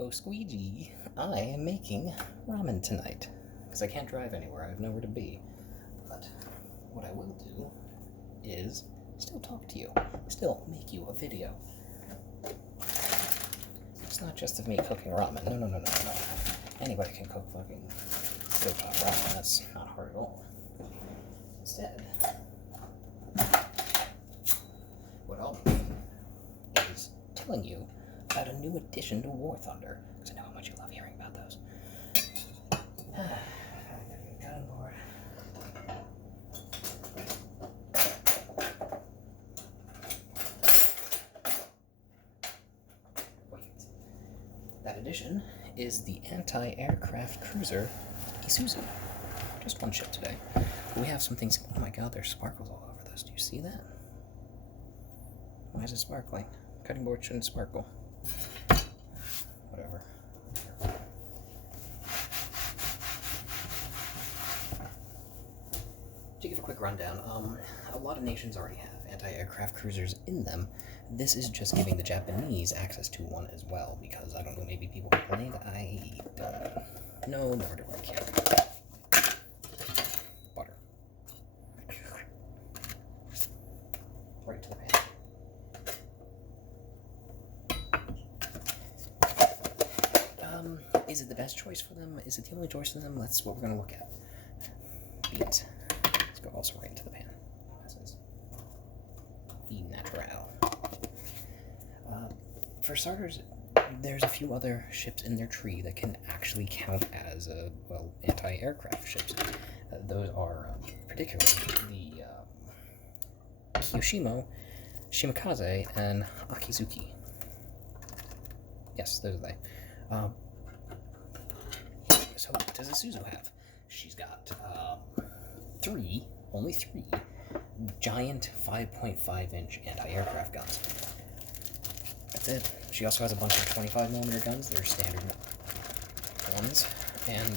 Hello, Squeegee. I am making ramen tonight because I can't drive anywhere. I have nowhere to be. But what I will do is still talk to you, still make you a video. It's not just of me cooking ramen. No. Anybody can cook fucking stovetop ramen. That's not hard at all. Instead, what I'll be doing is telling you about a new addition to War Thunder, because I know how much you love hearing about those. I gotta get a cutting board. Wait. That addition is the anti-aircraft cruiser Isuzu. Just one ship today. But we have some things. Oh my god, there's sparkles all over this. Do you see that? Why is it sparkling? Cutting board shouldn't sparkle. Whatever. To give a quick rundown, a lot of nations already have anti-aircraft cruisers in them. This is just giving the Japanese access to one as well, because, I don't know, maybe people complained. I don't know, nor do I care. Butter. Right to the pan. Is it the best choice for them? Is it the only choice for them? That's what we're going to look at. Beans. Let's go also right into the pan. This is the natural. For starters, there's a few other ships in their tree that can actually count as, anti-aircraft ships. Those are particularly the Kiyoshimo, Shimakaze, and Akizuki. Yes, those are they. So what does Isuzu have? She's got only three giant 5.5-inch anti-aircraft guns. That's it. She also has a bunch of 25mm guns. They're standard ones. And,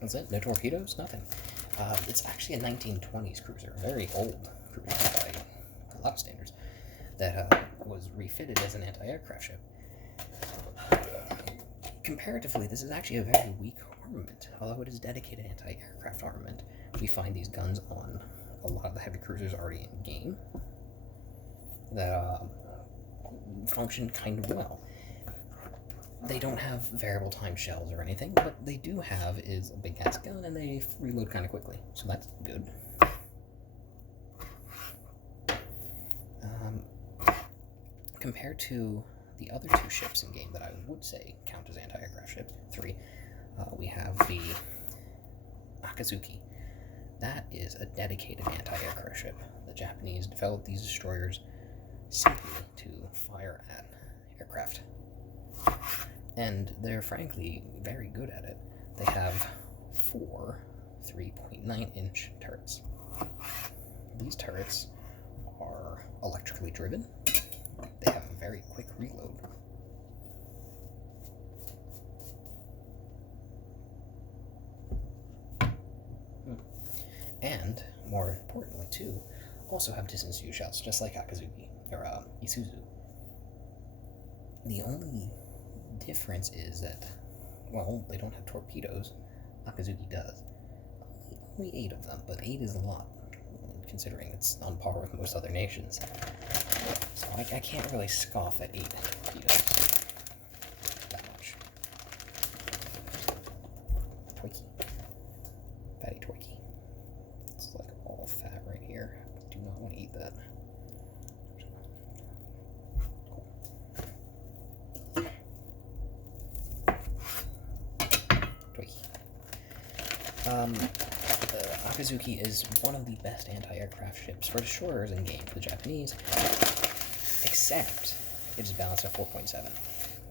that's it. No torpedoes? Nothing. It's actually a 1920s cruiser. A very old cruiser by a lot of standards. That was refitted as an anti-aircraft ship. Comparatively, this is actually a very weak armament. Although it is dedicated anti-aircraft armament, we find these guns on a lot of the heavy cruisers already in game that function kind of well. They don't have variable time shells or anything, but they do have is a big-ass gun, and they reload kind of quickly, so that's good. Compared to the other two ships in game that I would say count as anti-aircraft ships, we have the Akizuki. That is a dedicated anti-aircraft ship. The Japanese developed these destroyers simply to fire at aircraft. And they're frankly very good at it. They have 4 3.9-inch turrets. These turrets are electrically driven. They have a very quick reload. And, more importantly too, also have distance use shells, just like Akizuki, or Isuzu. The only difference is that, well, they don't have torpedoes. Akizuki does. Only 8 of them, but 8 is a lot, considering it's on par with most other nations. So I can't really scoff at 8 torpedoes that much. Twikey. Fatty Twikey. It's like all fat right here. Do not want to eat that. Cool. Twikey. Akizuki is one of the best anti-aircraft ships for destroyers in game for the Japanese, except it is balanced at 4.7,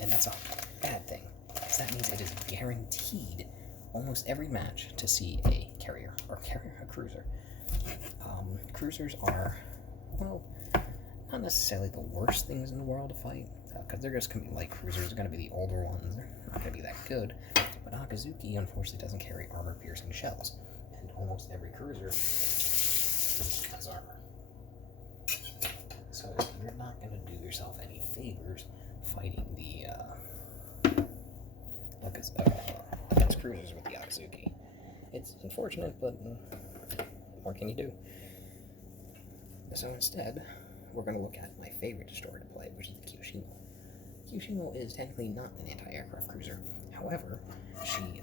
and that's a bad thing, because that means it is guaranteed almost every match to see a carrier, or a cruiser. Cruisers are, well, not necessarily the worst things in the world to fight, because they're just going to be light cruisers. They're going to be the older ones. They're not going to be that good. But Akizuki, unfortunately, doesn't carry armor-piercing shells, and almost every cruiser has armor. So if you're not going to do yourself any favors fighting the against cruisers with the Akatsuki. It's unfortunate, but what can you do? So instead, we're going to look at my favorite destroyer to play, which is the Kiyoshimo. Kiyoshimo is technically not an anti-aircraft cruiser. However, she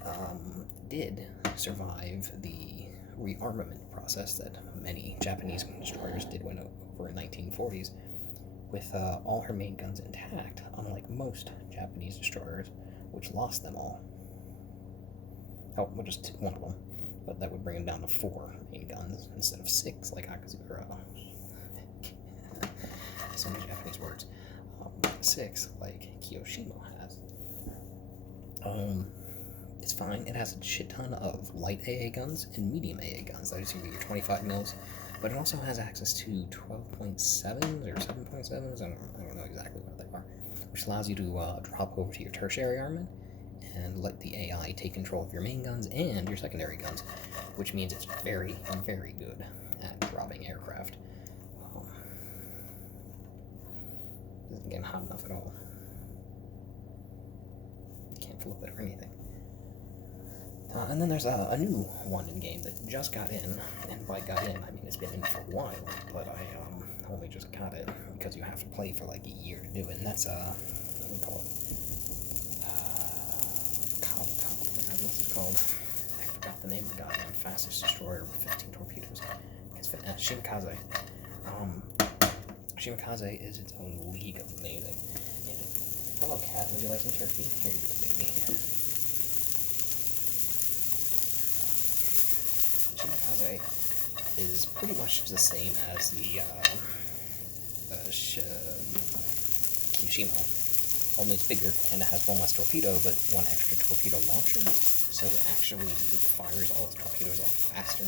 did survive the rearmament process that many Japanese destroyers did when over in 1940s, with all her main guns intact, unlike most Japanese destroyers, which lost them all. Oh, well, just one of them, but that would bring them down to 4 main guns instead of 6, like Akatsuki. So many Japanese words. 6, like Kiyoshimo has. It's fine. It has a shit ton of light AA guns and medium AA guns. That is your 25 mils, but it also has access to 12.7s or 7.7s. I don't know exactly what they are, which allows you to drop over to your tertiary armament and let the AI take control of your main guns and your secondary guns, which means it's very, very good at dropping aircraft. Isn't getting hot enough at all. You can't flip it or anything. And then there's a new one in game that just got in, and by got in, I mean it's been in for a while, but I only just got it because you have to play for like a year to do it, and that's what do we call it? What's it called? I forgot the name of the goddamn fastest destroyer with 15 torpedoes. It's Shimakaze. Shimakaze is its own league of amazing. And, hello, cat. Would you like some turkey? Here you go, baby. Shimakaze is pretty much the same as the Kiyoshimo, only it's bigger and it has 1 less torpedo, but 1 extra torpedo launcher, so it actually fires all its torpedoes off faster.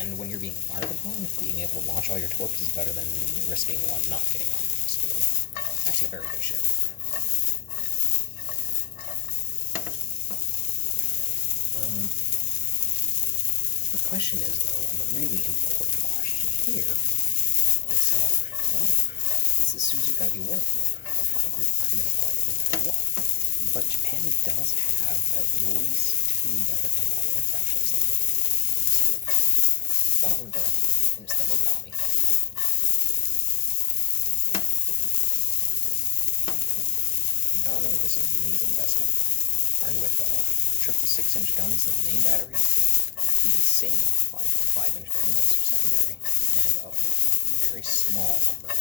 And when you're being fired upon, being able to launch all your torps is better than risking one not getting off. So, actually a very good ship. The question is, though, and the really important question here is, well, is this Suzu going to be worth it? Frankly, I'm going to play it no matter what. But Japan does have at least 2 better anti-aircraft ships in the game. Sort of. One of them does in the game, and it's the Mogami. Mogami is an amazing vessel, armed with triple 6-inch guns in the main battery, the same 5.5-inch guns as your secondary, and a very small number of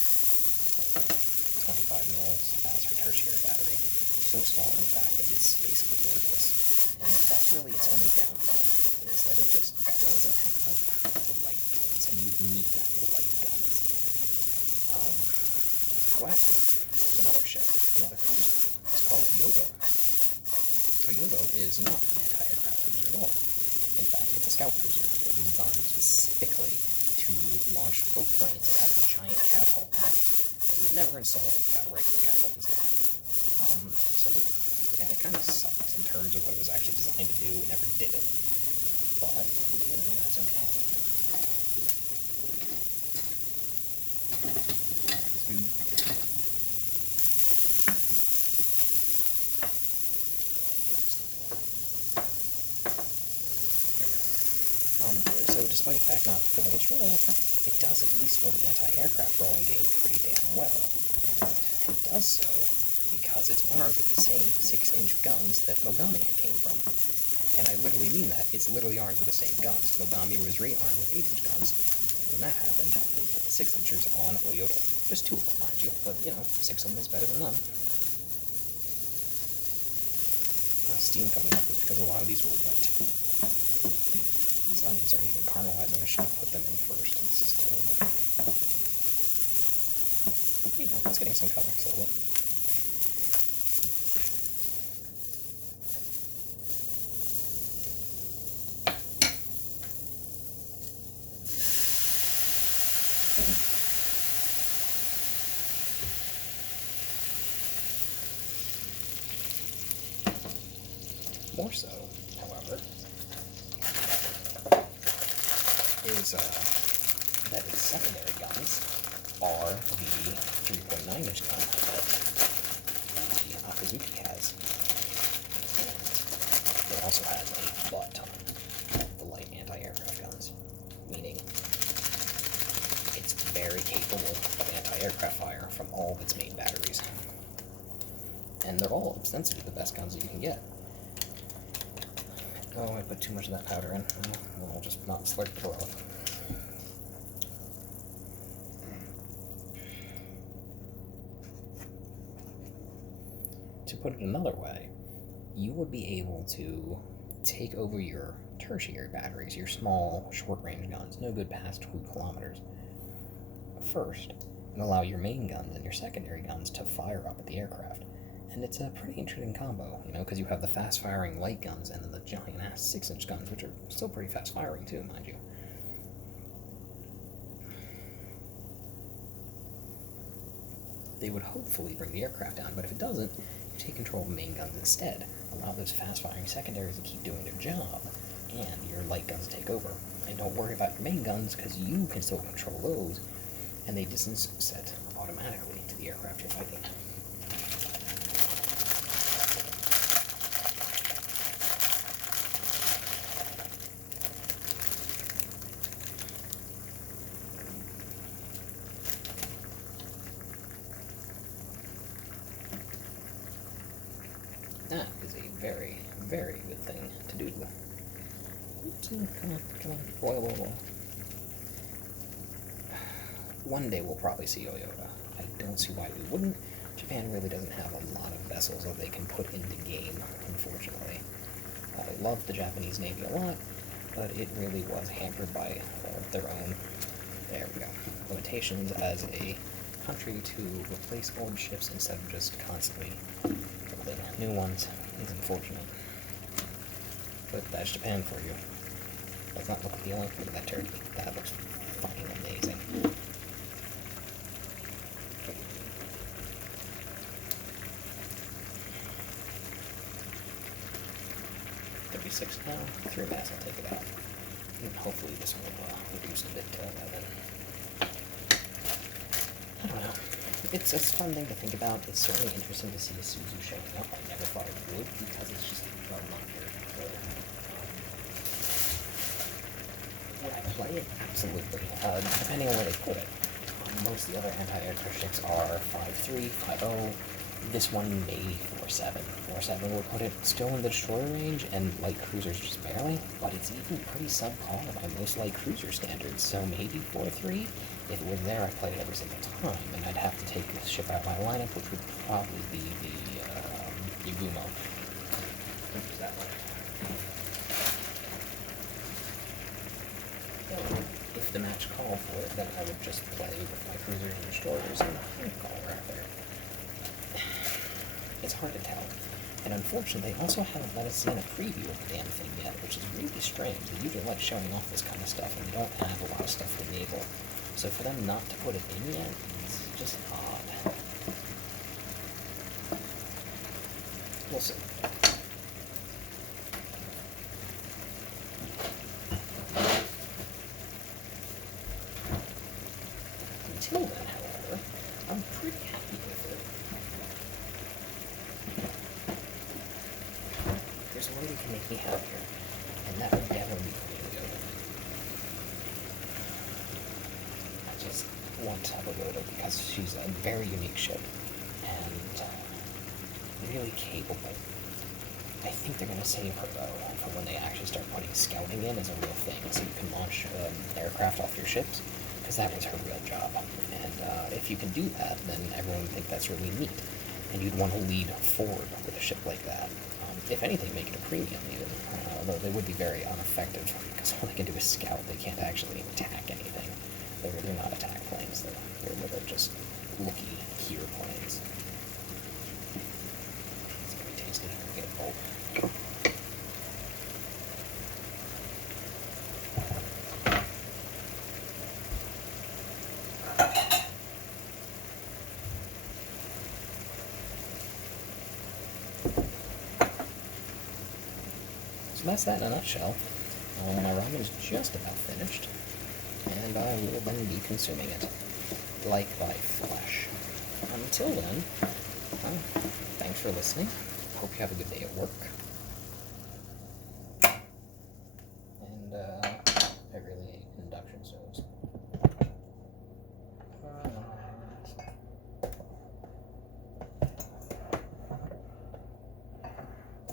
25 mils as her tertiary battery. So small, in fact, that it's basically worthless. And that's really its only downfall, is that it just doesn't have the light guns, and you need the light guns. However, there's another ship, another cruiser. It's called Yodo. Yodo is not an anti-aircraft cruiser at all. In fact, it's a scout cruiser. It was designed specifically to launch float planes. It had a giant catapult aft that was never installed, and it got a regular catapult instead. So, yeah, it kind of sucked in terms of what it was actually designed to do. It never did it. But, that's okay. So despite the fact not filling its role, it does at least fill the anti-aircraft role in game pretty damn well. And it does so because it's armed with the same 6-inch guns that Mogami came from. And I literally mean that. It's literally armed with the same guns. Mogami was rearmed with 8-inch guns, and when that happened, they put the 6-inchers on Oyoto. Just 2 of them, mind you, but, 6 of them is better than none. A lot of steam coming up is because a lot of these were wet. These onions aren't even caramelizing. I should have put them in first. This is terrible. But, it's getting some color slowly. More so, however, is that its secondary guns are the 3.9-inch gun that the Akazuki has. And it also has a butt ton of the light anti-aircraft guns, meaning it's very capable of anti-aircraft fire from all of its main batteries. And they're all ostensibly the best guns that you can get. Oh, I put too much of that powder in. Well, I'll just not slurp it off. To put it another way, you would be able to take over your tertiary batteries, your small, short-range guns, no good past 2 kilometers, first, and allow your main guns and your secondary guns to fire up at the aircraft. And it's a pretty interesting combo, because you have the fast-firing light guns and then the giant-ass 6-inch guns, which are still pretty fast-firing too, mind you. They would hopefully bring the aircraft down, but if it doesn't, you take control of the main guns instead. Allow those fast-firing secondaries to keep doing their job, and your light guns take over. And don't worry about your main guns, because you can still control those, and they distance set automatically to the aircraft you're fighting. That is a very, very good thing to do. Come on, boil. One day we'll probably see Oyota. I don't see why we wouldn't. Japan really doesn't have a lot of vessels that they can put into game, unfortunately. I love the Japanese Navy a lot, but it really was hampered by their own, there we go, limitations as a country to replace old ships instead of just constantly building new ones. It's unfortunate. But that's Japan for you. Does not look appealing. Look at that turkey. That looks fucking amazing. $36 now. 3 mass, I'll take it out. And hopefully this will reduce a bit by then. I don't know. It's a fun thing to think about. It's certainly interesting to see Isuzu showing up. I never thought it would because it's just well not very good. Would I play it? Absolutely. Depending on where they put it. Most of the other anti-aircraft ships are 5.3, 5.0. This one maybe 4.7. 4.7 would put it still in the destroyer range, and light cruisers just barely, but it's even pretty subpar by most light cruiser standards, so maybe 4.3. If it was there, I'd play it every single time, and I'd have to take this ship out of my lineup, which would probably be the Yagumo. Use that one. If the match called for it, then I would just play with my cruisers and destroyers and caller out there. It's hard to tell. And unfortunately, they also haven't let us see a preview of the damn thing yet, which is really strange. They usually like showing off this kind of stuff, and they don't have a lot of stuff to enable. So for them not to put it in yet, it's just odd. We'll see. Until then, however, I'm pretty happy with it. There's a way they can make me happier, and that would definitely be Godo. I just want to have a Godo because she's a very unique ship, and really capable. I think they're going to save her, though, for when they actually start putting scouting in as a real thing, so you can launch aircraft off your ships, because that was her real job. And if you can do that, then everyone would think that's really neat, and you'd want to lead forward with a ship like that. If anything, make it a premium, even, although they would be very ineffective, because all they can do is scout. They can't actually attack anything. They're not attack planes. They're literally just looky-here planes. It's very tasty. Get a bowl. So that's that in a nutshell. My ramen is just about finished, and I will then be consuming it. like thy flesh. Until then, thanks for listening. Hope you have a good day at work. And I really hate induction stoves.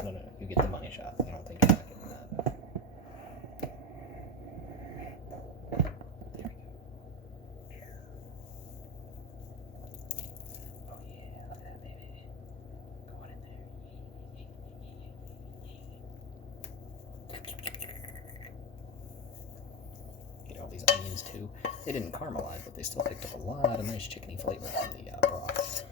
No, you get the money shot. I don't think you're not getting that. There we go. Oh yeah, look at that baby. Going in there. Get all these onions too. They didn't caramelize, but they still picked up a lot of nice chickeny flavor from the broth.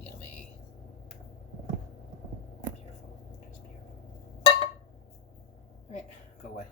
Yummy. Beautiful. Just beautiful. Alright, go away.